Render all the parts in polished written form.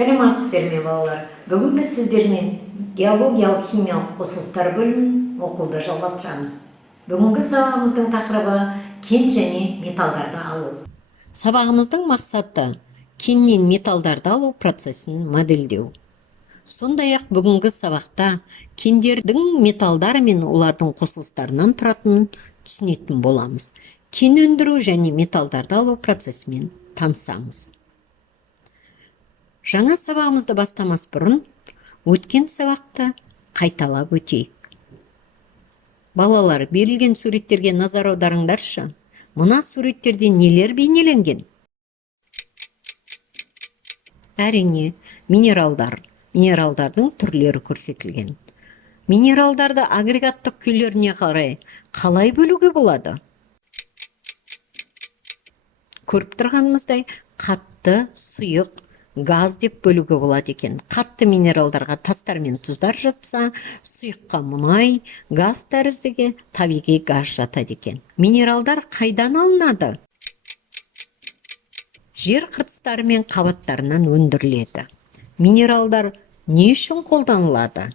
Саламатсыздар балалар. Бүгін біз сіздермен геологиялық химиялық қосылыстар бөлімін оқуды жалғастырамыз. Бүгінгі сабағымыздың тақырыбы кен және металдарды алу. Сабағымыздың мақсаты кеннен металдарды алу процесін модельдеу. Сондай-ақ бүгінгі сабақта кендердің металдар мен олардың қосылыстарынан тұратынын түсінетін боламыз. Кен өндіру және металдарды алу процесімен танысамыз. Жаңа сабағымызды бастамас бұрын өткен сабақты қайталап өтейік. Балалар, берілген суреттерге назар аударыңдаршы. Мына суреттерде нелер бейнеленген? Әрине, минералдар. Минералдардың түрлері көрсетілген. Минералдарды агрегаттық күйлеріне қарай қалай бөлуге болады? Көріп тұрғанымыздай, қатты, сұйық, газ деп бөлуге болады екен. Қатты минералдарға тастар мен тұздар жатса, сұйыққа мұнай, газ тәріздіге табиғи газ жатады екен. Минералдар қайдан алынады? Жер қыртыстары мен қабаттарынан өндіріледі. Минералдар не үшін қолданылады?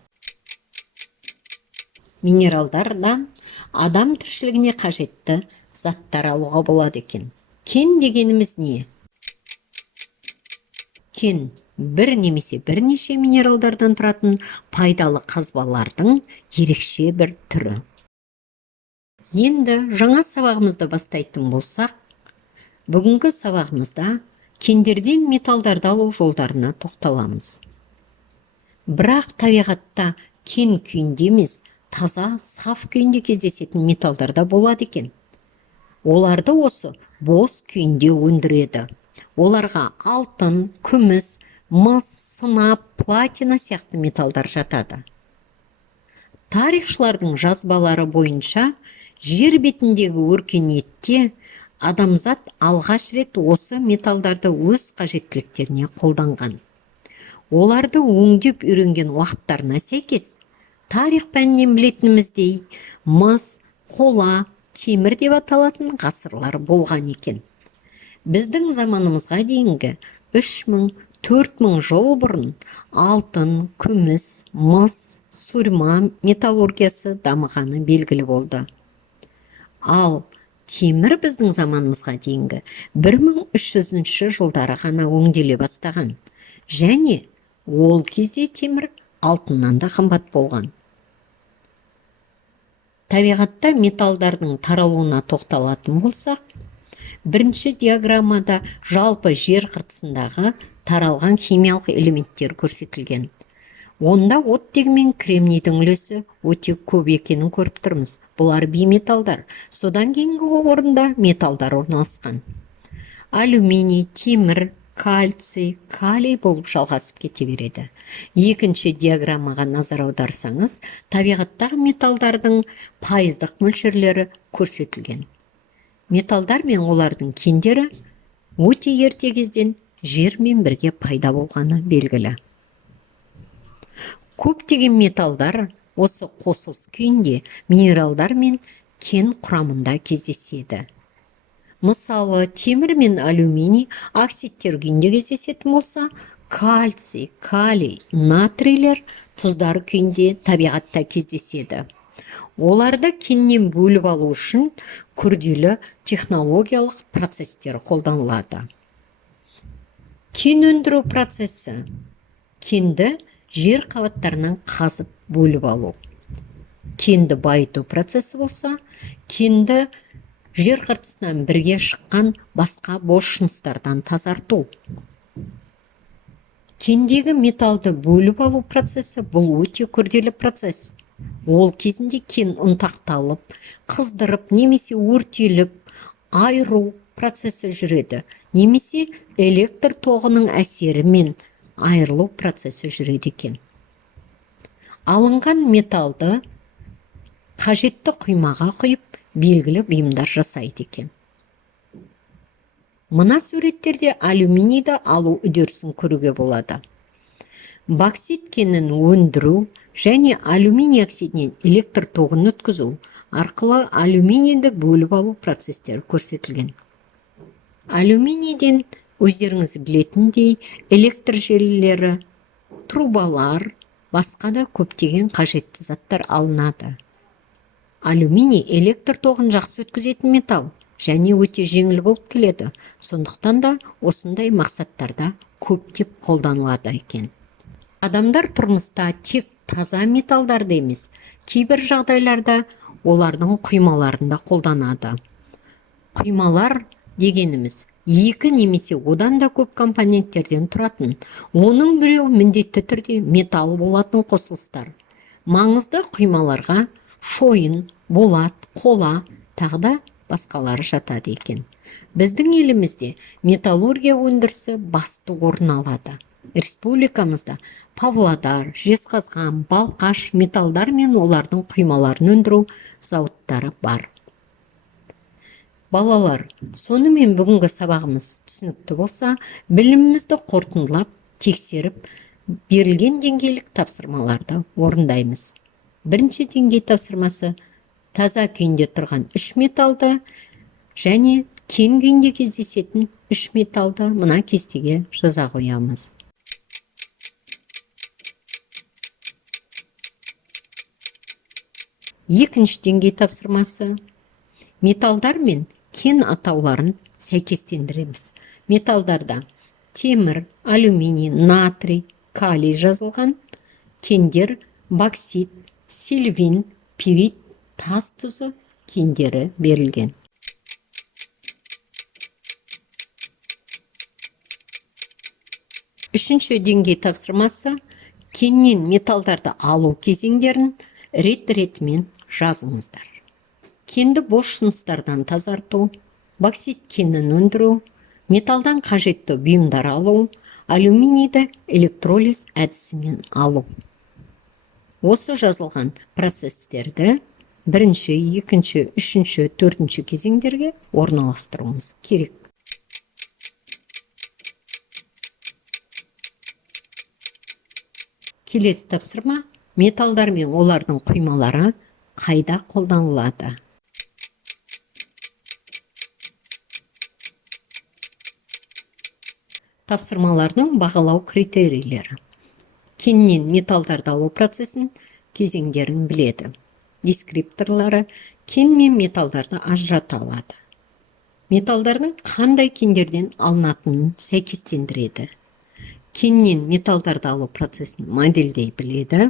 Минералдардан адам тіршілігіне қажетті заттар алуға болады екен. Кен дегеніміз не? Кен бір немесе бірнеше минералдардан тұратын пайдалы қазбалардың ерекше бір түрі. Енді жаңа сабағымызды бастайтын болсақ, бүгінгі сабағымызда кендерден металдарды алу жолдарына тоқталамыз. Бірақ табиғатта кен күйінде емес, таза, саф күйінде кездесетін металдарда болады екен. Оларды осы бос күйінде өндіреді. Оларға алтын, күміс, мыс, сынап, платина сияқты металдар жатады. Тарихшылардың жазбалары бойынша жер бетіндегі өркениетте адамзат алғаш рет осы металдарды өз қажеттіліктеріне қолданған. Оларды өңдеп үйренген уақыттарына сәйкес, тарих пәнінен білетініміздей, мыс, қола, темір деп аталатын ғасырлар болған екен. Біздің заманымызға дейінгі 3000-4000 жыл бұрын алтын, күміс, мыс, сурьма металлургиясы дамығаны белгілі болды. Ал темір біздің заманымызға дейінгі 1300 жылдары ғана өңделе бастаған. Және ол кезде темір алтыннан да қымбат болған. Табиғатта металдардың таралуына тоқталатын болсақ, бірінші диаграммада жалпы жер қыртысындағы таралған химиялық элементтер көрсетілген. Онда оттегі мен кремнийдің үлесі өте көп екенін көріп тұрмыз. Бұлар бейметалдар. Содан кейінгі орында металдар орналасқан. Алюминий, темір, кальций, калий болып жалғасып кете береді. Екінші диаграммаға назар аударсаңыз, табиғаттағы металдардың пайыздық мөлшерлері көрсетілген. Металдар мен олардың кендері өте ерте кезден жермен бірге пайда болғаны белгілі. Көптеген металдар осы қосылыс күйінде минералдар мен кен құрамында кездеседі. Мысалы, темір мен алюминий оксидтер күйінде кездесетін болса, кальций, калий, натрийлер тұздар күйінде табиғатта кездеседі. Оларды кеннен бөліп алу үшін күрделі технологиялық процестер қолданылады. Кен өндіру процесі. Кенді жер қабаттарынан қазып бөліп алу. Кенді байыту процесі болса, кенді жер қыртысынан бірге шыққан басқа бос жыныстардан тазарту. Кендегі металды бөліп алу процесі бұл өте күрделі процесс. Ол кезінде кен ұнтақталып, қыздырып, немесе өртеліп, айыру процесі жүреді, немесе электр тоғының әсерімен айырылу процесі жүреді екен. Алынған металды қажетті құймаға құйып, белгілі бұйымдар жасайды екен. Мына суреттерде алюминийді алу үдерісін көруге болады. Боксит кенін өндіру және алюминий оксидінен электр тоғын өткізу арқылы алюминийді бөліп алу процестері көрсетілген. Алюминийден Өздеріңіз білетіндей, электр желілері, трубалар, басқа да көптеген қажетті заттар алынады. Алюминий электр тоғын жақсы өткізетін металл және өте жеңіл болып келеді. Сондықтан да осындай мақсаттарда көптеп қолданылады екен. Адамдар тұрмыста тек таза металдарды емес, кейбір жағдайларда олардың құймаларында қолданады. Құймалар дегеніміз екі немесе одан да көп компоненттерден тұратын, оның біреуі міндетті түрде металл болатын қосылыстар. Маңызды құймаларға шойын, болат, қола, тағы да басқалары жатады екен. Біздің елімізде металлургия өндірісі басты орын алады. Республикамызда Павлодар, Жезқазған, Балқаш металдар мен олардың құймаларын өндіру зауыттары бар. Балалар, сонымен бүгінгі сабағымыз түсінікті болса, білімімізді қорытындылап, тексеріп, берілген деңгейлік тапсырмаларды орындаймыз. Бірінші деңгей тапсырмасы таза күйінде тұрған үш металды және кен күйінде кездесетін үш металды мына кестеге жаза қоямыз. Екінші деңгей тапсырмасы металдар мен кен атауларын сәйкестендіреміз. Металдарда темір, алюминий, натрий, калий жазылған, кендер боксит, сильвин, пирит, тас тұзы кендері берілген. Үшінші деңгей тапсырмасы кеннен металдарды алу кезеңдерін рет-ретімен жазыңыздар. Кенді бос жыныстардан тазарту, боксит кенін өндіру, металдан қажетті бұйымдар алу, алюминийді электролиз әдісімен алу. Осы жазылған процесстерді бірінші, екінші, үшінші, төртінші кезеңдерге орналастыруымыз керек. Келесі тапсырма металдар мен олардың құймалары қайда қолданылады? Тапсырмалардың бағалау критерийлері. Кеннен металдарды алу процесін кезеңдерін біледі. Дескрипторлары кен мен металдарды ажырата алады. Металдардың қандай кендерден алынатынын сәйкестендіреді. Кеннен металдарды алу процесін модельдей біледі.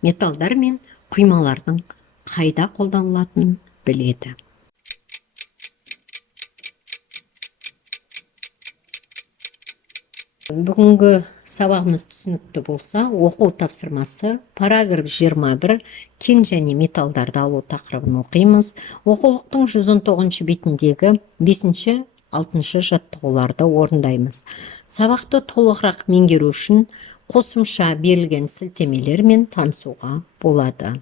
Металдар мен құймалардың қайда қолданылатынын біледі. Бүгінгі сабағымыз түсінікті болса, оқу тапсырмасы параграф 21 кен және металдарды алу тақырыбын оқимыз. Оқулықтың 119 бетіндегі 5-6 жаттығуларды орындаймыз. Сабақты толығырақ меңгеру үшін қосымша берілген сілтемелермен танысуға болады.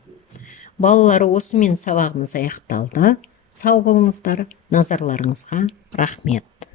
Балалар, осымен сабағымыз аяқталды. Сау болыңыздар, назарларыңызға рахмет.